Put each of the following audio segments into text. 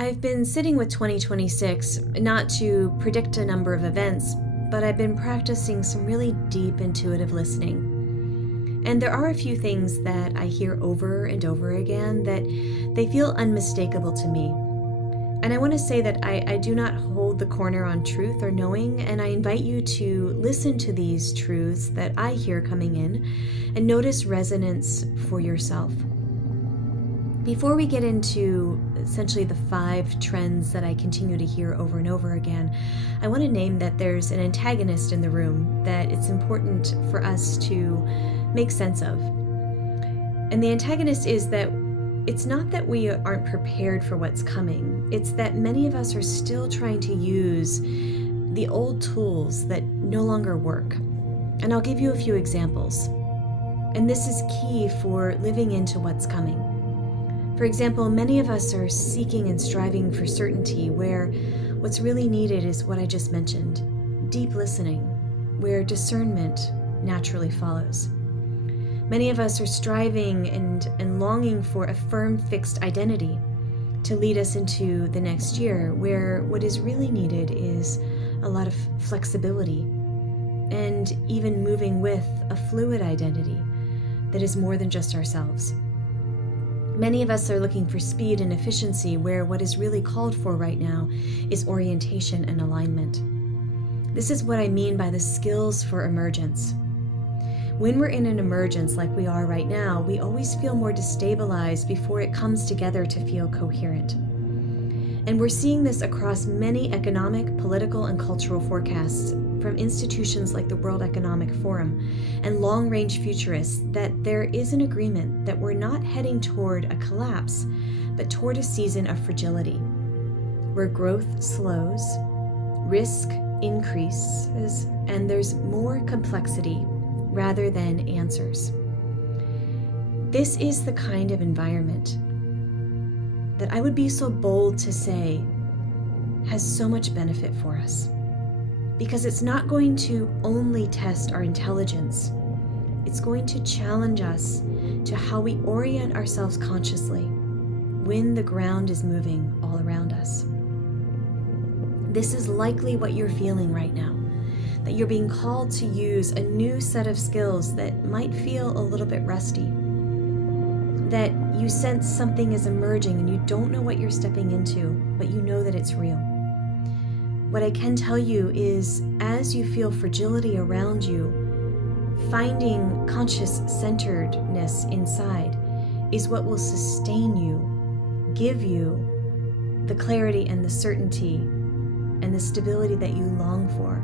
I've been sitting with 2026, not to predict a number of events, but I've been practicing some really deep intuitive listening. And there are a few things that I hear over and over again that they feel unmistakable to me. And I want to say that I do not hold the corner on truth or knowing, and I invite you to listen to these truths that I hear coming in and notice resonance for yourself. Before we get into essentially the 5 trends that I continue to hear over and over again, I want to name that there's an antagonist in the room that it's important for us to make sense of. And the antagonist is that it's not that we aren't prepared for what's coming, it's that many of us are still trying to use the old tools that no longer work. And I'll give you a few examples. And this is key for living into what's coming. For example, many of us are seeking and striving for certainty, where what's really needed is what I just mentioned, deep listening, where discernment naturally follows. Many of us are striving and longing for a firm, fixed identity to lead us into the next year, where what is really needed is a lot of flexibility and even moving with a fluid identity that is more than just ourselves. Many of us are looking for speed and efficiency, where what is really called for right now is orientation and alignment. This is what I mean by the skills for emergence. When we're in an emergence like we are right now, we always feel more destabilized before it comes together to feel coherent. And we're seeing this across many economic, political, and cultural forecasts from institutions like the World Economic Forum and long-range futurists, that there is an agreement that we're not heading toward a collapse, but toward a season of fragility, where growth slows, risk increases, and there's more complexity rather than answers. This is the kind of environment that I would be so bold to say has so much benefit for us, because it's not going to only test our intelligence, it's going to challenge us to how we orient ourselves consciously when the ground is moving all around us. This is likely what you're feeling right now, that you're being called to use a new set of skills that might feel a little bit rusty, that you sense something is emerging and you don't know what you're stepping into, but you know that it's real. What I can tell you is, as you feel fragility around you, finding conscious centeredness inside is what will sustain you, give you the clarity and the certainty and the stability that you long for.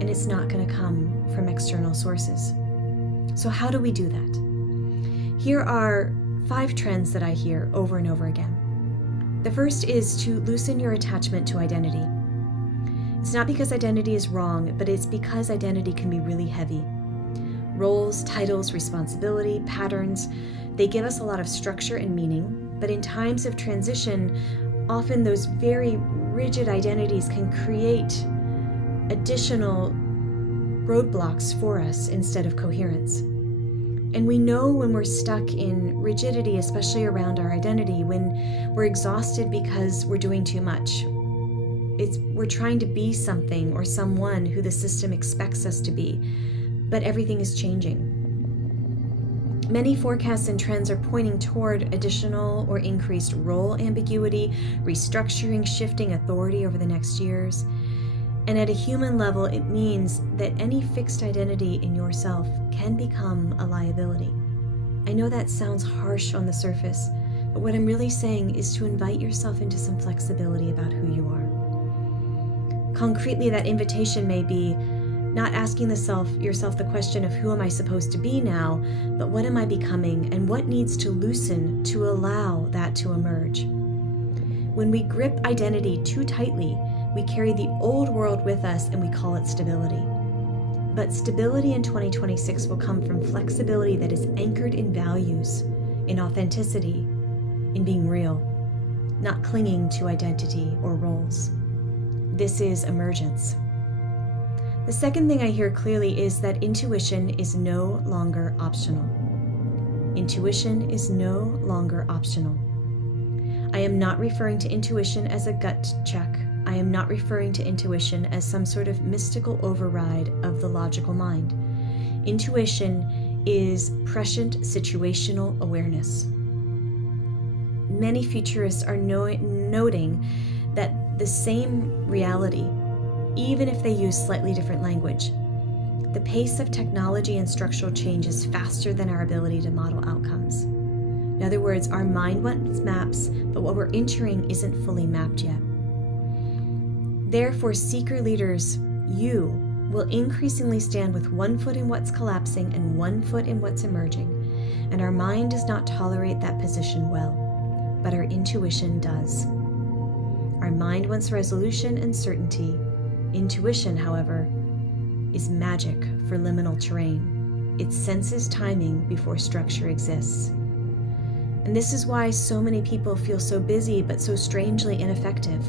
And it's not going to come from external sources. So how do we do that? Here are 5 trends that I hear over and over again. The first is to loosen your attachment to identity. It's not because identity is wrong, but it's because identity can be really heavy. Roles, titles, responsibility, patterns, they give us a lot of structure and meaning, but in times of transition, often those very rigid identities can create additional roadblocks for us instead of coherence. And we know when we're stuck in rigidity, especially around our identity, when we're exhausted because we're doing too much. We're trying to be something or someone who the system expects us to be, but everything is changing. Many forecasts and trends are pointing toward additional or increased role ambiguity, restructuring, shifting authority over the next years. And at a human level, it means that any fixed identity in yourself can become a liability. I know that sounds harsh on the surface, but what I'm really saying is to invite yourself into some flexibility about who you are. Concretely, that invitation may be not asking yourself the question of who am I supposed to be now, but what am I becoming and what needs to loosen to allow that to emerge. When we grip identity too tightly, we carry the old world with us and we call it stability. But stability in 2026 will come from flexibility that is anchored in values, in authenticity, in being real, not clinging to identity or roles. This is emergence. The second thing I hear clearly is that intuition is no longer optional. Intuition is no longer optional. I am not referring to intuition as a gut check. I am not referring to intuition as some sort of mystical override of the logical mind. Intuition is prescient situational awareness. Many futurists are noting that the same reality, even if they use slightly different language, the pace of technology and structural change is faster than our ability to model outcomes. In other words, our mind wants maps, but what we're entering isn't fully mapped yet. Therefore, seeker leaders, you will increasingly stand with one foot in what's collapsing and one foot in what's emerging, and our mind does not tolerate that position well, but our intuition does. Our mind wants resolution and certainty. Intuition, however, is magic for liminal terrain. It senses timing before structure exists. And this is why so many people feel so busy but so strangely ineffective,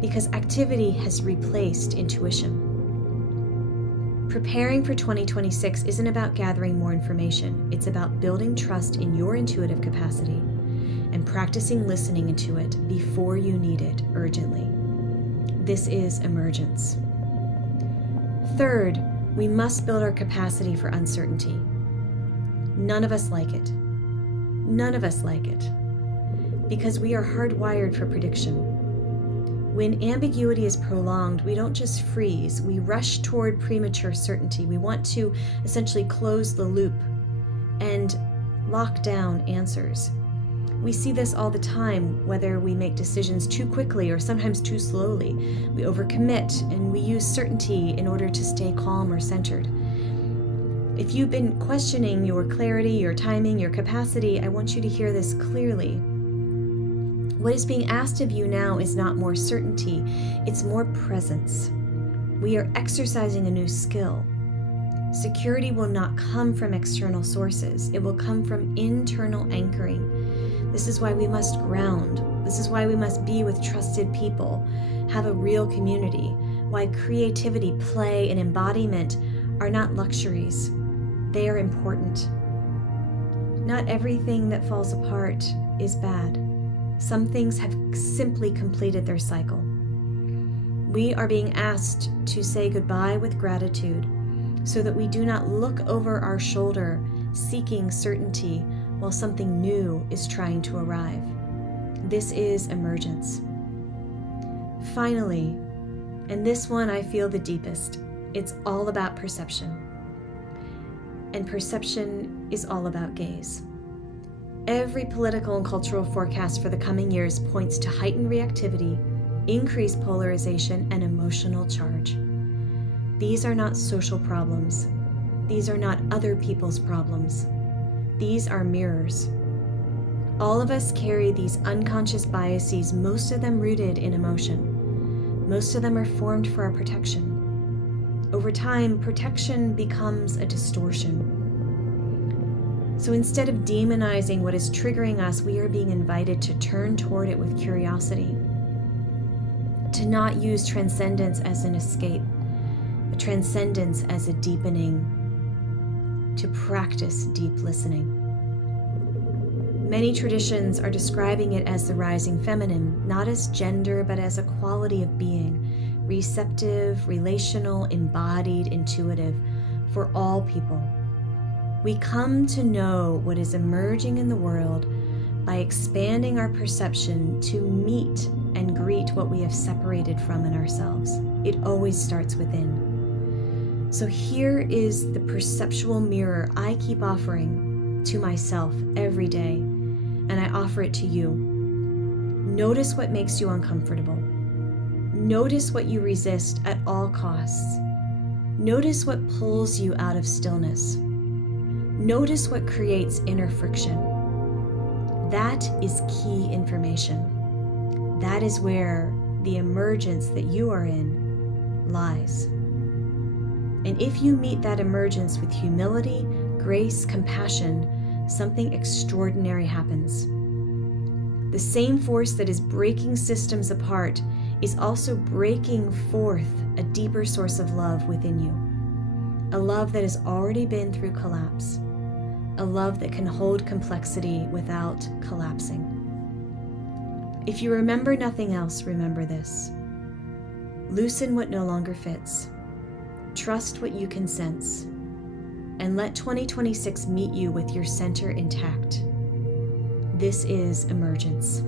because activity has replaced intuition. Preparing for 2026 isn't about gathering more information. It's about building trust in your intuitive capacity and practicing listening into it before you need it urgently. This is emergence. Third, we must build our capacity for uncertainty. None of us like it. None of us like it, because we are hardwired for prediction. When ambiguity is prolonged, we don't just freeze, we rush toward premature certainty. We want to essentially close the loop and lock down answers. We see this all the time, whether we make decisions too quickly or sometimes too slowly. We overcommit and we use certainty in order to stay calm or centered. If you've been questioning your clarity, your timing, your capacity, I want you to hear this clearly. What is being asked of you now is not more certainty, it's more presence. We are exercising a new skill. Security will not come from external sources. It will come from internal anchoring. This is why we must ground. This is why we must be with trusted people, have a real community, why creativity, play, and embodiment are not luxuries. They are important. Not everything that falls apart is bad. Some things have simply completed their cycle. We are being asked to say goodbye with gratitude so that we do not look over our shoulder seeking certainty while something new is trying to arrive. This is emergence. Finally, and this one I feel the deepest, it's all about perception. And perception is all about gaze. Every political and cultural forecast for the coming years points to heightened reactivity, increased polarization, and emotional charge. These are not social problems. These are not other people's problems. These are mirrors. All of us carry these unconscious biases, most of them rooted in emotion. Most of them are formed for our protection. Over time, protection becomes a distortion. So instead of demonizing what is triggering us, we are being invited to turn toward it with curiosity, to not use transcendence as an escape, but transcendence as a deepening, to practice deep listening. Many traditions are describing it as the rising feminine, not as gender, but as a quality of being, receptive, relational, embodied, intuitive, for all people. We come to know what is emerging in the world by expanding our perception to meet and greet what we have separated from in ourselves. It always starts within. So here is the perceptual mirror I keep offering to myself every day, and I offer it to you. Notice what makes you uncomfortable. Notice what you resist at all costs. Notice what pulls you out of stillness. Notice what creates inner friction. That is key information. That is where the emergence that you are in lies. And if you meet that emergence with humility, grace, compassion, something extraordinary happens. The same force that is breaking systems apart is also breaking forth a deeper source of love within you. A love that has already been through collapse. A love that can hold complexity without collapsing. If you remember nothing else, remember this. Loosen what no longer fits. Trust what you can sense. And let 2026 meet you with your center intact. This is emergence.